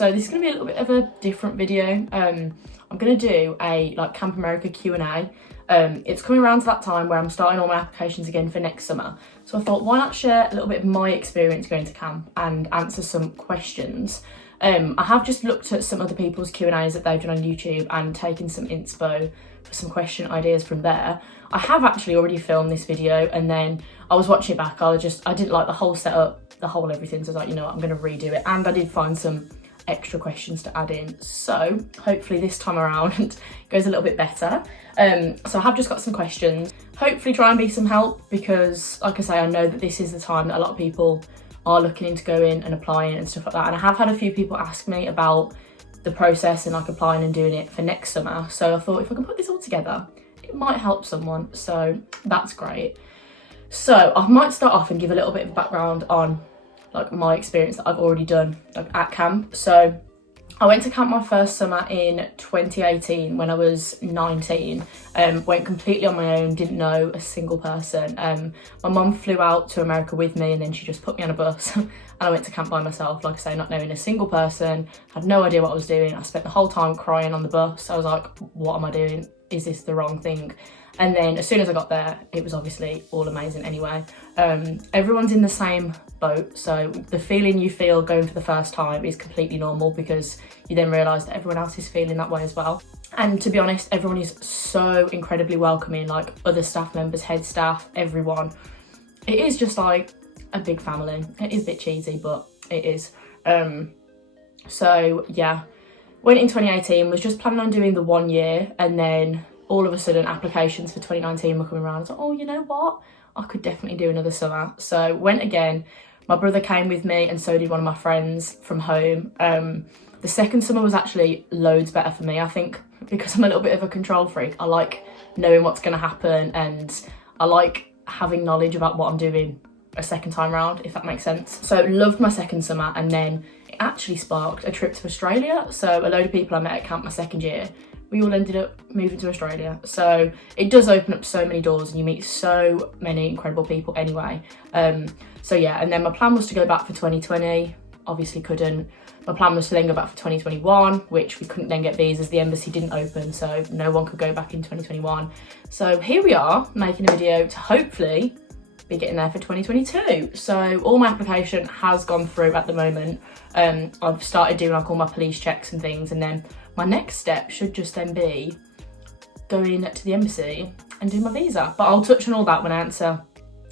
So this is going to be a little bit of a different video. I'm going to do a Camp America Q&A. It's coming around to that time where I'm starting all my applications again for next summer. So I thought, why not share a little bit of my experience going to camp and answer some questions. I have just looked at some other people's Q&As that they've done on YouTube and taken some inspo for some question ideas from there. I have actually already filmed this video, and then I was watching it back. I didn't like the whole setup, the whole everything. So I was like, you know what, I'm going to redo it. And I did find some extra questions to add in. So hopefully this time around it goes a little bit better. So I have just got some questions. Hopefully try and be some help, because like I say, I know that this is the time that a lot of people are looking into going and applying and stuff like that. And I have had a few people ask me about the process and applying and doing it for next summer. So I thought if I can put this all together, it might help someone. So that's great. So I might start off and give a little bit of background on my experience that I've already done at camp. So I went to camp my first summer in 2018 when I was 19. Went completely on my own, didn't know a single person. My mum flew out to America with me, and then she just put me on a bus and I went to camp by myself, like I say, not knowing a single person, had no idea what I was doing. I spent the whole time crying on the bus. I was like, what am I doing? Is this the wrong thing? And then as soon as I got there, it was obviously all amazing anyway. Everyone's in the same boat, so the feeling you feel going for the first time is completely normal, because you then realise that everyone else is feeling that way as well. And to be honest, everyone is so incredibly welcoming, other staff members, head staff, everyone. It is just like a big family. It is a bit cheesy, but it is. So yeah, went in 2018, was just planning on doing the 1 year, and then all of a sudden applications for 2019 were coming around. I was like, oh, you know what? I could definitely do another summer. So went again. My brother came with me, and so did one of my friends from home. The second summer was actually loads better for me. I think because I'm a little bit of a control freak, I like knowing what's going to happen, and I like having knowledge about what I'm doing a second time round, if that makes sense. So loved my second summer, and then it actually sparked a trip to Australia. So a load of people I met at camp my second year, we all ended up moving to Australia. So it does open up so many doors, and you meet so many incredible people anyway. So yeah, and then my plan was to go back for 2020, obviously couldn't. My plan was to then go back for 2021, which we couldn't then get visas. The embassy didn't open, so no one could go back in 2021. So here we are, making a video to hopefully be getting there for 2022. So all my application has gone through at the moment. I've started doing all my police checks and things, and then my next step should just then be going to the embassy and doing my visa. But I'll touch on all that when I answer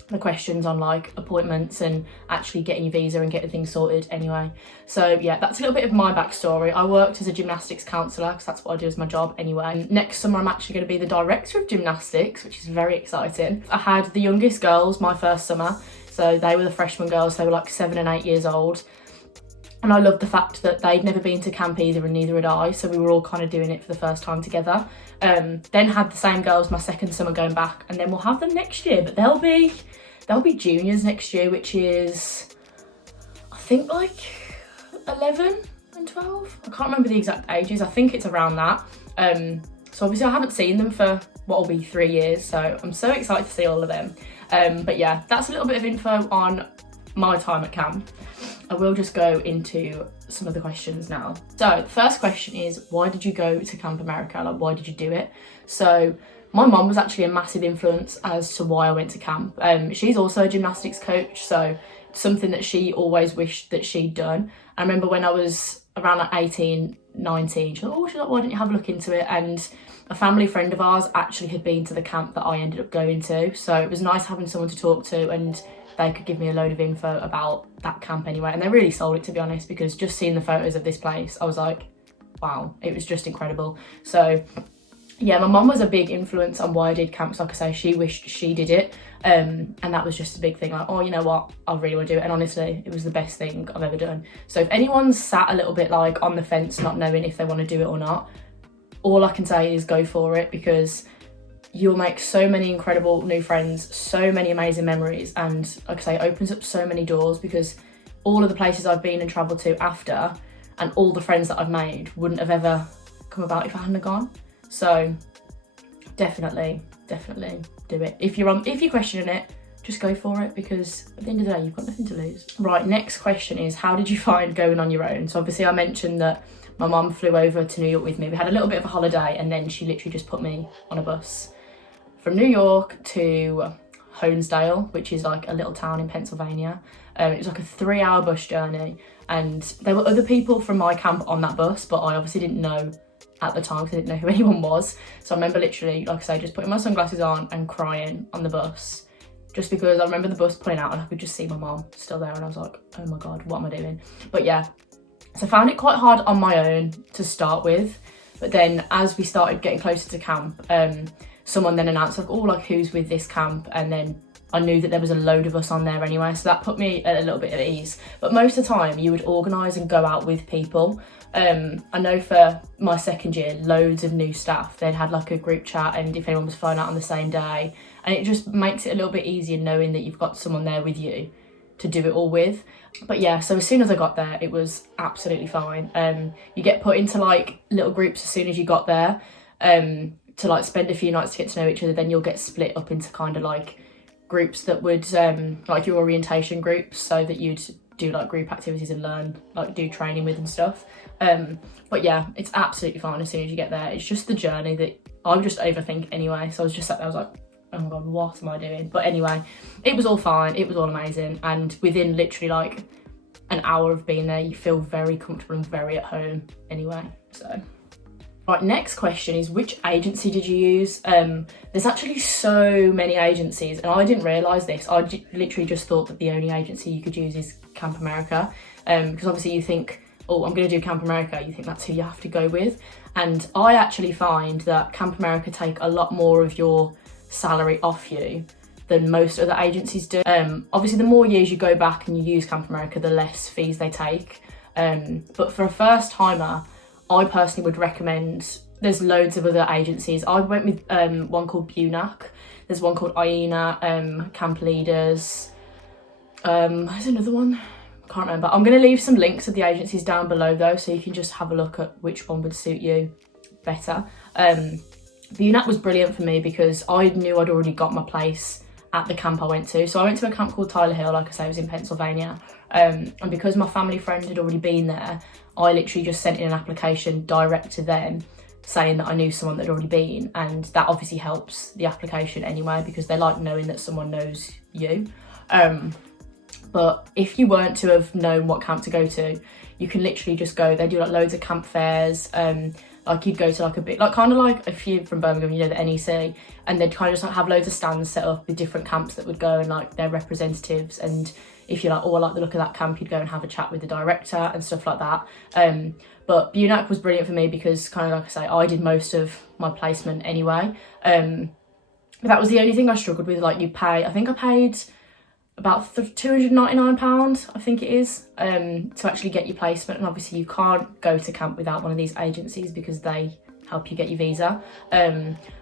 the questions on appointments and actually getting your visa and getting things sorted anyway. So yeah, that's a little bit of my backstory. I worked as a gymnastics counsellor, because that's what I do as my job anyway. Next summer I'm actually going to be the director of gymnastics, which is very exciting. I had the youngest girls my first summer, so they were the freshman girls. They were 7 and 8 years old. And I loved the fact that they'd never been to camp either, and neither had I. So we were all kind of doing it for the first time together. Then had the same girls my second summer going back, and then we'll have them next year. But they'll be juniors next year, which is, I think 11 and 12. I can't remember the exact ages. I think it's around that. So obviously I haven't seen them for what will be 3 years. So I'm so excited to see all of them. But yeah, that's a little bit of info on my time at camp. I will just go into some of the questions now. So the first question is, why did you go to Camp America? Why did you do it? So my mum was actually a massive influence as to why I went to camp. She's also a gymnastics coach, so something that she always wished that she'd done. I remember when I was around 18, 19, she's like, why didn't you have a look into it? And a family friend of ours actually had been to the camp that I ended up going to. So it was nice having someone to talk to, and they could give me a load of info about that camp anyway. And they really sold it, to be honest, because just seeing the photos of this place, I was like, wow, it was just incredible. So yeah, my mum was a big influence on why I did camps. Like I say, she wished she did it. And that was just a big thing, oh, you know what, I really want to do it. And honestly, it was the best thing I've ever done. So if anyone's sat a little bit on the fence, not knowing if they want to do it or not, all I can say is go for it, because you'll make so many incredible new friends, so many amazing memories, and like I say, it opens up so many doors, because all of the places I've been and travelled to after, and all the friends that I've made wouldn't have ever come about if I hadn't have gone. So definitely do it. If you're questioning it, just go for it, because at the end of the day, you've got nothing to lose. Right, next question is, how did you find going on your own? So obviously I mentioned that my mum flew over to New York with me. We had a little bit of a holiday, and then she literally just put me on a bus from New York to Honesdale, which is like a little town in Pennsylvania. It was like a 3-hour bus journey, and there were other people from my camp on that bus, but I obviously didn't know at the time because I didn't know who anyone was. So I remember literally, like I say, just putting my sunglasses on and crying on the bus, just because I remember the bus pulling out and I could just see my mum still there, and I was like, oh my God, what am I doing? But yeah, so I found it quite hard on my own to start with, but then as we started getting closer to camp, someone then announced like, oh, like who's with this camp, and then I knew that there was a load of us on there anyway, so that put me at a little bit at ease. But most of the time you would organise and go out with people. I know for my second year, loads of new staff, they'd had like a group chat, and if anyone was flying out on the same day, and it just makes it a little bit easier knowing that you've got someone there with you to do it all with. But yeah, so as soon as I got there, it was absolutely fine. You get put into like little groups as soon as you got there, to like spend a few nights to get to know each other. Then you'll get split up into kind of like groups that would like your orientation groups, so that you'd do like group activities and learn, like do training with and stuff. But yeah, it's absolutely fine as soon as you get there. It's just the journey that I would just overthink anyway. So I was just sat there, I was like, oh my God, what am I doing? But anyway, it was all fine, it was all amazing, and within literally like an hour of being there, you feel very comfortable and very at home anyway. So right, next question is, which agency did you use? There's actually so many agencies, and I didn't realise this. I literally just thought that the only agency you could use is Camp America, because obviously you think, oh, I'm going to do Camp America, you think that's who you have to go with. And I actually find that Camp America take a lot more of your salary off you than most other agencies do. Obviously the more years you go back and you use Camp America, the less fees they take. But for a first timer, I personally would recommend, there's loads of other agencies. I went with one called BUNAC, there's one called IENA, Camp Leaders, there's another one, I can't remember. I'm going to leave some links of the agencies down below though, so you can just have a look at which one would suit you better. BUNAC was brilliant for me because I knew I'd already got my place at the camp I went to. So I went to a camp called Tyler Hill, like I say, it was in Pennsylvania. And because my family friend had already been there, I literally just sent in an application direct to them saying that I knew someone that had already been, and that obviously helps the application anyway because they like knowing that someone knows you. But if you weren't to have known what camp to go to, you can literally just go. They do like loads of camp fairs. Like you'd go to like a bit, like kind of like a few from Birmingham, you know, the NEC, and they'd kind of just like have loads of stands set up with different camps that would go and like their representatives. And if you're like, oh, I like the look of that camp, you'd go and have a chat with the director and stuff like that. But BUNAC was brilliant for me because kind of like I say, I did most of my placement anyway. But that was the only thing I struggled with. Like you pay, I think I paid about £299, I think it is, to actually get your placement. And obviously you can't go to camp without one of these agencies because they help you get your visa.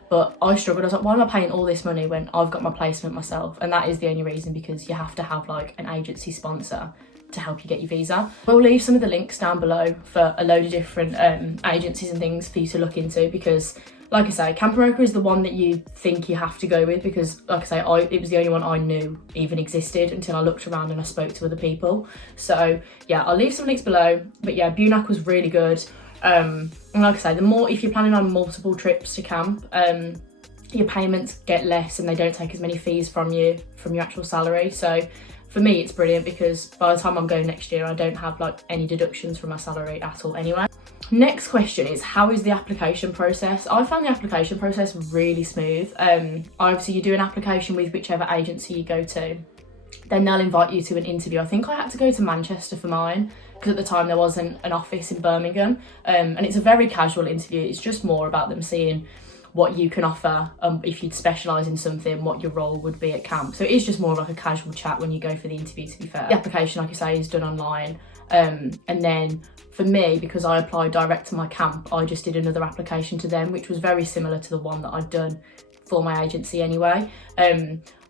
But I struggled. I was like, why am I paying all this money when I've got my placement myself? And that is the only reason, because you have to have like an agency sponsor to help you get your visa. We'll leave some of the links down below for a load of different agencies and things for you to look into, because like I say, Camp America is the one that you think you have to go with, because like I say, it was the only one I knew even existed until I looked around and I spoke to other people. So yeah, I'll leave some links below. But yeah, BUNAC was really good. And like I say, the more, if you're planning on multiple trips to camp, your payments get less and they don't take as many fees from you, from your actual salary. So for me, it's brilliant because by the time I'm going next year, I don't have like any deductions from my salary at all anyway. Next question is, how is the application process? I found the application process really smooth. Obviously you do an application with whichever agency you go to, then they'll invite you to an interview. I think I had to go to Manchester for mine because at the time there wasn't an office in Birmingham, and it's a very casual interview. It's just more about them seeing what you can offer, if you'd specialise in something, what your role would be at camp. So it is just more of like a casual chat when you go for the interview, to be fair. The application, like I say, is done online. And then for me, because I applied direct to my camp, I just did another application to them, which was very similar to the one that I'd done for my agency anyway.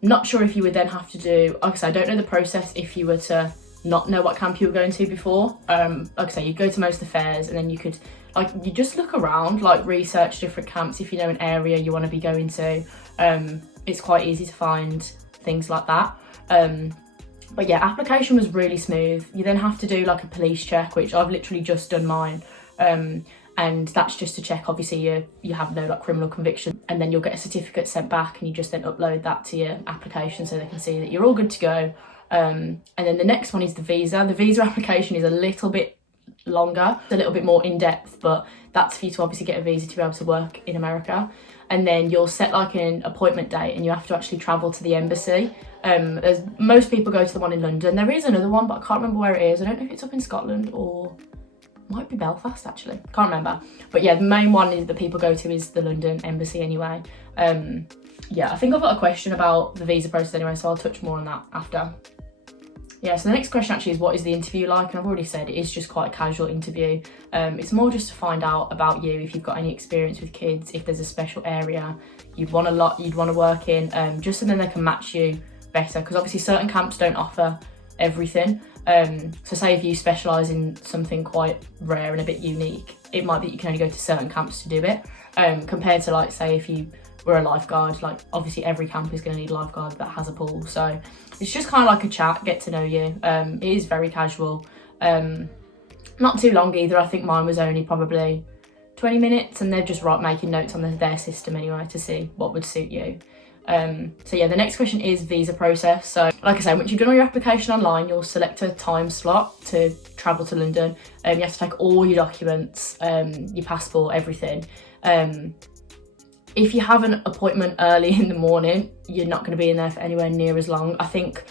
Not sure if you would then have to do, like I say, I don't know the process if you were to not know what camp you were going to before. Like I say, you'd go to most of the fairs and then you could, like, you just look around, like research different camps if you know an area you want to be going to. It's quite easy to find things like that. But yeah, application was really smooth. You then have to do like a police check, which I've literally just done mine. And that's just to check, obviously, you have no like criminal conviction, and then you'll get a certificate sent back, and you just then upload that to your application so they can see that you're all good to go. And then the next one is the visa. The visa application is a little bit longer, a little bit more in depth, but that's for you to obviously get a visa to be able to work in America. And then you'll set like an appointment date, and you have to actually travel to the embassy. Most people go to the one in London. There is another one, but I can't remember where it is. I don't know if it's up in Scotland or might be Belfast actually. Can't remember. But yeah, the main one that people go to is the London embassy anyway. Yeah, I think I've got a question about the visa process anyway, so I'll touch more on that after. Yeah, so the next question actually is, what is the interview like? And I've already said it is just quite a casual interview. It's more just to find out about you, if you've got any experience with kids, if there's a special area you'd want to work in, just so then they can match you better, because obviously certain camps don't offer everything. So say if you specialise in something quite rare and a bit unique, it might be that you can only go to certain camps to do it, compared to like say if you were a lifeguard, like obviously every camp is going to need a lifeguard that has a pool. So it's just kind of like a chat, get to know you. It is very casual, not too long either. I think mine was only probably 20 minutes, and they're just making notes on their system anyway to see what would suit you. So yeah, the next question is visa process. So like I say, once you've done all your application online, you'll select a time slot to travel to London. You have to take all your documents, your passport, everything. If you have an appointment early in the morning, you're not going to be in there for anywhere near as long. I think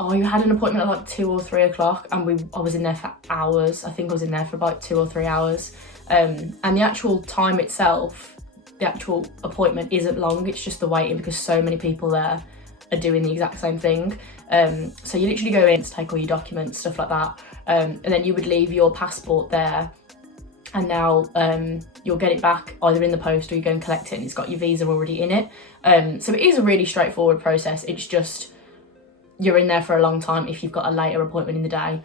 you had an appointment at like 2 or 3 o'clock, and I was in there for hours. I think I was in there for about 2 or 3 hours. And the actual time itself, the actual appointment isn't long, it's just the waiting, because so many people there are doing the exact same thing. So you literally go in to take all your documents, stuff like that, and then you would leave your passport there, and now you'll get it back either in the post or you go and collect it, and it's got your visa already in it. So it is a really straightforward process. It's just you're in there for a long time if you've got a later appointment in the day.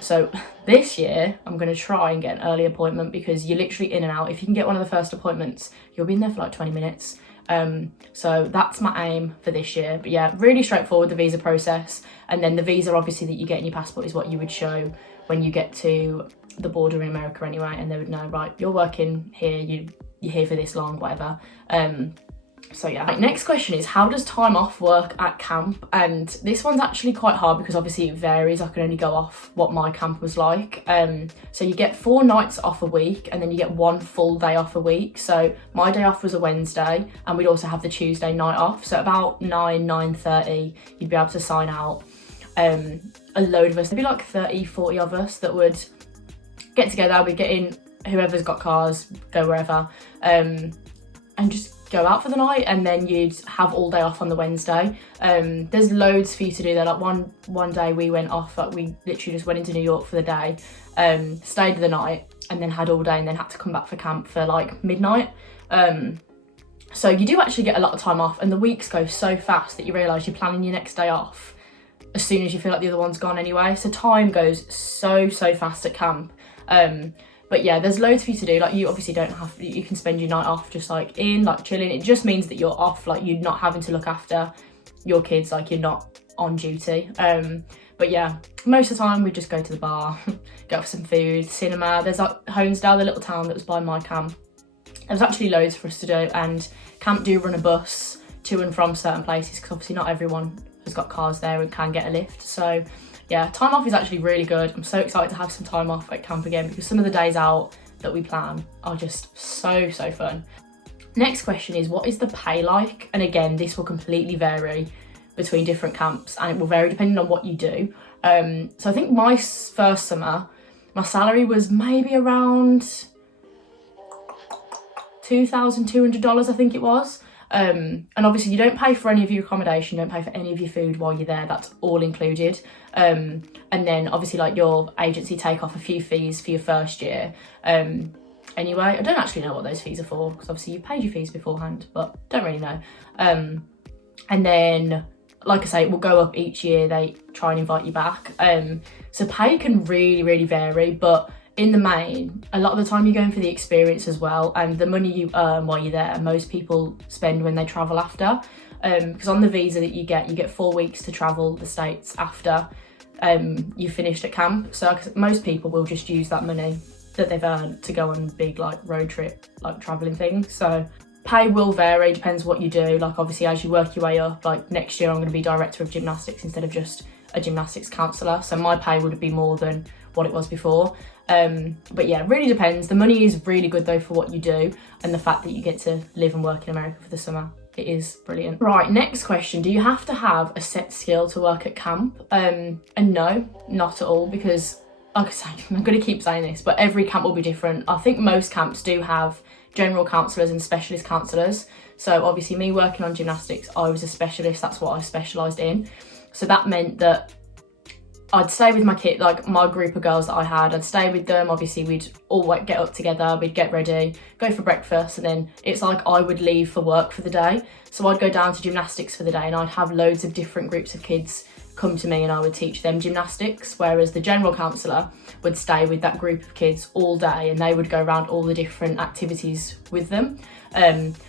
So this year I'm going to try and get an early appointment, because you're literally in and out. If you can get one of the first appointments, you'll be in there for like 20 minutes. So that's my aim for this year. But yeah, really straightforward, the visa process. And then the visa obviously that you get in your passport is what you would show when you get to the border in America anyway, and they would know, right, you're working here, you're here for this long, whatever. So yeah, next question is, how does time off work at camp? And this one's actually quite hard, because obviously it varies. I can only go off what my camp was like. So you get 4 nights off a week, and then you get 1 full day off a week. So my day off was a Wednesday, and we'd also have the Tuesday night off. So about 9:30 you'd be able to sign out. A load of us, there'd be like 30-40 of us that would get together. We'd get in, whoever's got cars, go wherever, and just go out for the night, and then you'd have all day off on the Wednesday. There's loads for you to do there. Like one day we went off, like we literally just went into New York for the day, stayed the night, and then had all day, and then had to come back for camp for like midnight. So you do actually get a lot of time off, and the weeks go so fast that you realise you're planning your next day off as soon as you feel like the other one's gone anyway. So time goes so fast at camp. But yeah, there's loads for you to do. Like you obviously don't have, you can spend your night off just like chilling. It just means that you're off, like you're not having to look after your kids, like you're not on duty. But yeah, most of the time we just go to the bar, go for some food, cinema. There's like Honesdale, the little town that was by my camp. There's actually loads for us to do, and camp do run a bus to and from certain places, because obviously not everyone has got cars there and can get a lift. So yeah, time off is actually really good. I'm so excited to have some time off at camp again, because some of the days out that we plan are just so fun. Next question is, what is the pay like? And again, this will completely vary between different camps, and it will vary depending on what you do. So I think my first summer, my salary was maybe around $2,200, I think it was. And obviously you don't pay for any of your accommodation, you don't pay for any of your food while you're there, that's all included. And then obviously like your agency take off a few fees for your first year. Anyway, I don't actually know what those fees are for, because obviously you paid your fees beforehand, but don't really know. And then, like I say, it will go up each year, they try and invite you back. So pay can really vary, but in the main, a lot of the time you're going for the experience as well, and the money you earn while you're there, most people spend when they travel after. because on the visa that you get 4 weeks to travel the States after you finished at camp. So 'cause most people will just use that money that they've earned to go on big like road trip, like traveling things. So pay will vary, depends what you do. Like obviously as you work your way up, like next year I'm going to be director of gymnastics instead of just a gymnastics counsellor. So my pay would be more than what it was before. But yeah, it really depends. The money is really good though for what you do, and the fact that you get to live and work in America for the summer. It is brilliant. Right, next question. Do you have to have a set skill to work at camp? And no, not at all, because like I say, I'm going to keep saying this, but every camp will be different. I think most camps do have general counsellors and specialist counsellors. So obviously me working on gymnastics, I was a specialist. That's what I specialised in. So that meant that I'd stay with my kid, like my group of girls that I had, I'd stay with them. Obviously we'd all like get up together, we'd get ready, go for breakfast, and then it's like I would leave for work for the day. So I'd go down to gymnastics for the day, and I'd have loads of different groups of kids come to me and I would teach them gymnastics, whereas the general counsellor would stay with that group of kids all day and they would go around all the different activities with them.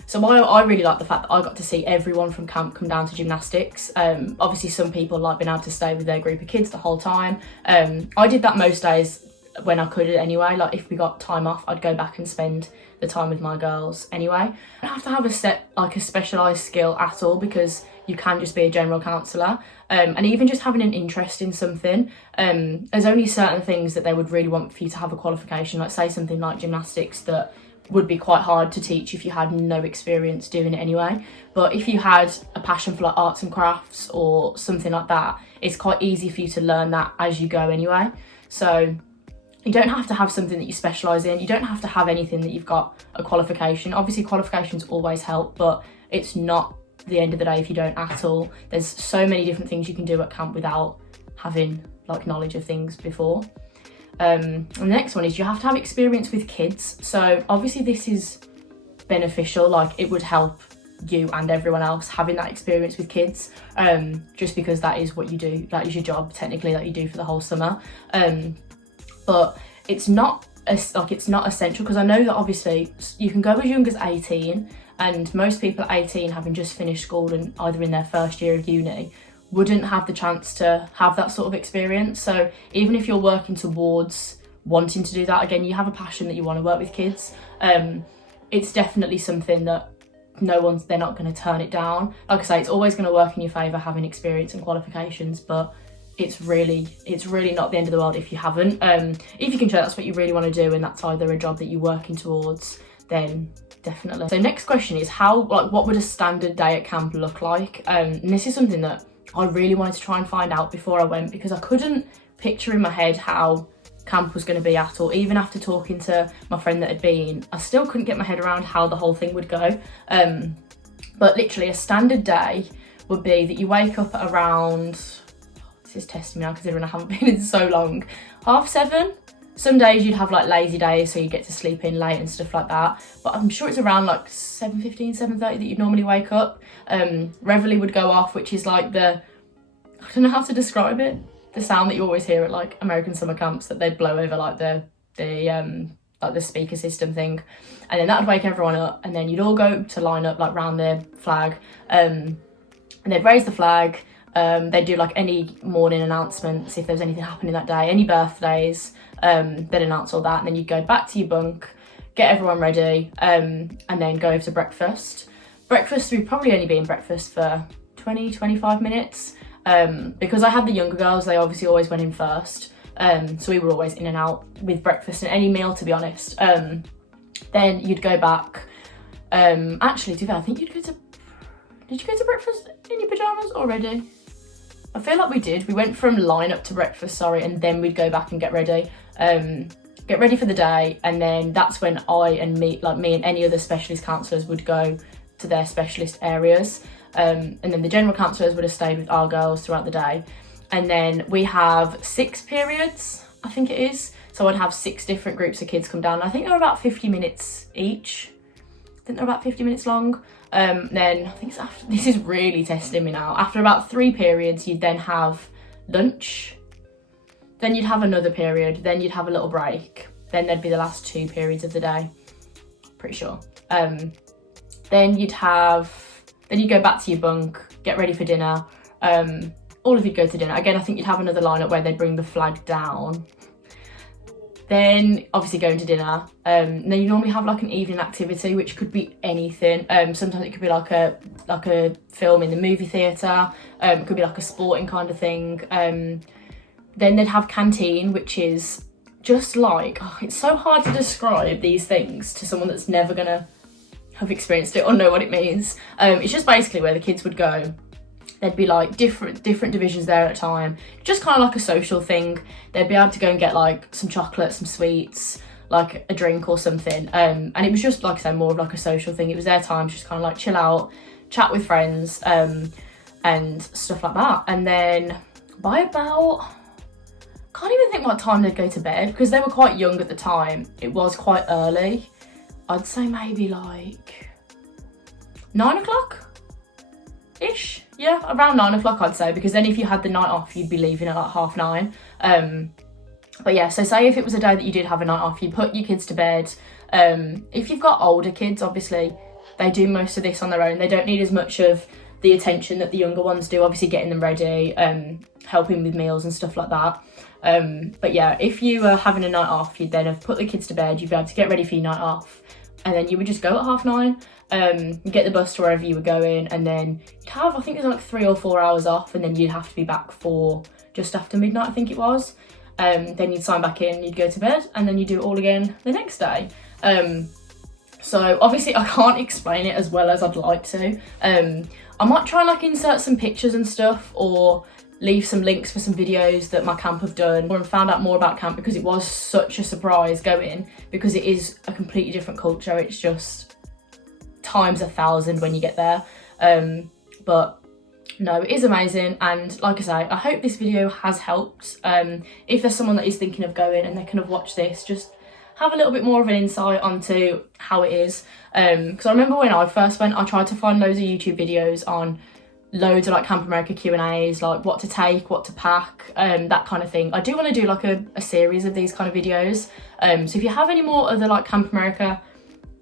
So I really like the fact that I got to see everyone from camp come down to gymnastics. Obviously some people like being able to stay with their group of kids the whole time. I did that most days when I could anyway. Like if we got time off, I'd go back and spend the time with my girls anyway. I don't have to have a specialised skill at all, because you can just be a general counsellor. And even just having an interest in something, there's only certain things that they would really want for you to have a qualification, like say something like gymnastics that would be quite hard to teach if you had no experience doing it anyway. But if you had a passion for like arts and crafts or something like that, it's quite easy for you to learn that as you go anyway. So you don't have to have something that you specialise in. You don't have to have anything that you've got a qualification. Obviously qualifications always help, but it's not the end of the day if you don't at all. There's so many different things you can do at camp without having like knowledge of things before. And the next one is you have to have experience with kids. So obviously this is beneficial, like it would help you and everyone else having that experience with kids, just because that is what you do, that is your job technically that you do for the whole summer. But it's not essential, because I know that obviously you can go as young as 18, and most people at 18, having just finished school and either in their first year of uni, wouldn't have the chance to have that sort of experience. So even if you're working towards wanting to do that, again, you have a passion that you want to work with kids, it's definitely something that they're not going to turn it down. Like I say, it's always going to work in your favour having experience and qualifications, but it's really not the end of the world if you haven't. If you can show that's what you really want to do and that's either a job that you're working towards, then definitely. So next question is what would a standard day at camp look like? And this is something that I really wanted to try and find out before I went, because I couldn't picture in my head how camp was going to be at all. Even after talking to my friend that had been, I still couldn't get my head around how the whole thing would go. But literally a standard day would be that you wake up at around, this is testing me now considering I haven't been in so long, 7:30. Some days you'd have like lazy days, so you get to sleep in late and stuff like that. But I'm sure it's around like 7:15, 7:30 that you'd normally wake up. Reveille would go off, which is like I don't know how to describe it, the sound that you always hear at like American summer camps, that they'd blow over like the speaker system thing, and then that would wake everyone up, and then you'd all go to line up like round the flag, and they'd raise the flag. They'd do like any morning announcements if there's anything happening that day, any birthdays, they'd announce all that, and then you'd go back to your bunk, get everyone ready, and then go over to breakfast. Breakfast would probably only be in breakfast for 20-25 minutes, because I had the younger girls, they obviously always went in first, so we were always in and out with breakfast and any meal, to be honest. Then you'd go back, actually to be fair, I think did you go to breakfast in your pyjamas already? I feel like we did. We went from line up to breakfast, and then we'd go back and get ready for the day, and then that's when me and any other specialist counsellors would go to their specialist areas, and then the general counsellors would have stayed with our girls throughout the day. And then we have 6 periods, I think it is, so I'd have 6 different groups of kids come down. I think they're about 50 minutes each. I think they're about 50 minutes long. Then I think it's after, this is really testing me now, after about 3 periods you'd then have lunch, then you'd have another period, then you'd have a little break, then there'd be the last 2 periods of the day, pretty sure. Then you'd have Then you go back to your bunk, get ready for dinner. All of you'd go to dinner. Again, I think you'd have another lineup where they'd bring the flag down. Then obviously going to dinner. Then you normally have like an evening activity, which could be anything. Sometimes it could be like a film in the movie theatre. It could be like a sporting kind of thing. Then they'd have canteen, which is just like, it's so hard to describe these things to someone that's never gonna have experienced it or know what it means. It's just basically where the kids would go. There'd be like different divisions there at a time, just kind of like a social thing. They'd be able to go and get like some chocolate, some sweets, like a drink or something. And it was just, like I said, more of like a social thing. It was their time to just kind of like chill out, chat with friends, and stuff like that. And then by about, can't even think what time they'd go to bed, because they were quite young at the time. It was quite early. I'd say maybe like 9 o'clock-ish. Yeah, around 9 o'clock I'd say, because then if you had the night off, you'd be leaving at like 9:30. But yeah, so say if it was a day that you did have a night off, you put your kids to bed. If you've got older kids, obviously, they do most of this on their own. They don't need as much of the attention that the younger ones do, obviously getting them ready, helping with meals and stuff like that. But yeah, if you were having a night off, you'd then have put the kids to bed, you'd be able to get ready for your night off, and then you would just go at 9:30. You get the bus to wherever you were going, and then you'd have, I think it was like 3 or 4 hours off, and then you'd have to be back for just after midnight, I think it was. Then you'd sign back in, you'd go to bed, and then you do it all again the next day. So obviously I can't explain it as well as I'd like to. I might try and like insert some pictures and stuff, or leave some links for some videos that my camp have done, or found out more about camp, because it was such a surprise going, because it is a completely different culture. It's just times 1,000 when you get there. But no, it is amazing, and like I say, I hope this video has helped. If there's someone that is thinking of going and they kind of watch this, just have a little bit more of an insight onto how it is. Because I remember when I first went, I tried to find loads of YouTube videos on loads of like Camp America Q&As, like what to take, what to pack, that kind of thing. I do want to do like a series of these kind of videos. So if you have any more other like Camp America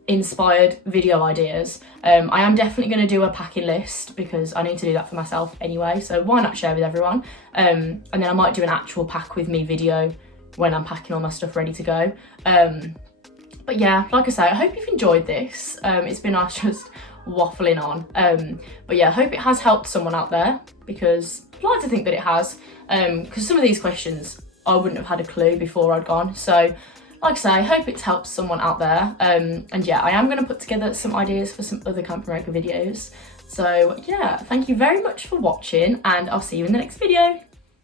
inspired video ideas, I am definitely going to do a packing list, because I need to do that for myself anyway, so why not share with everyone. And then I might do an actual pack with me video when I'm packing all my stuff ready to go. But yeah, like I say, I hope you've enjoyed this. It's been nice just waffling on. But yeah, I hope it has helped someone out there, because I'd like to think that it has, because some of these questions I wouldn't have had a clue before I'd gone. So like I say, I hope it's helped someone out there. And yeah, I am going to put together some ideas for some other Camp America videos. So yeah, thank you very much for watching, and I'll see you in the next video.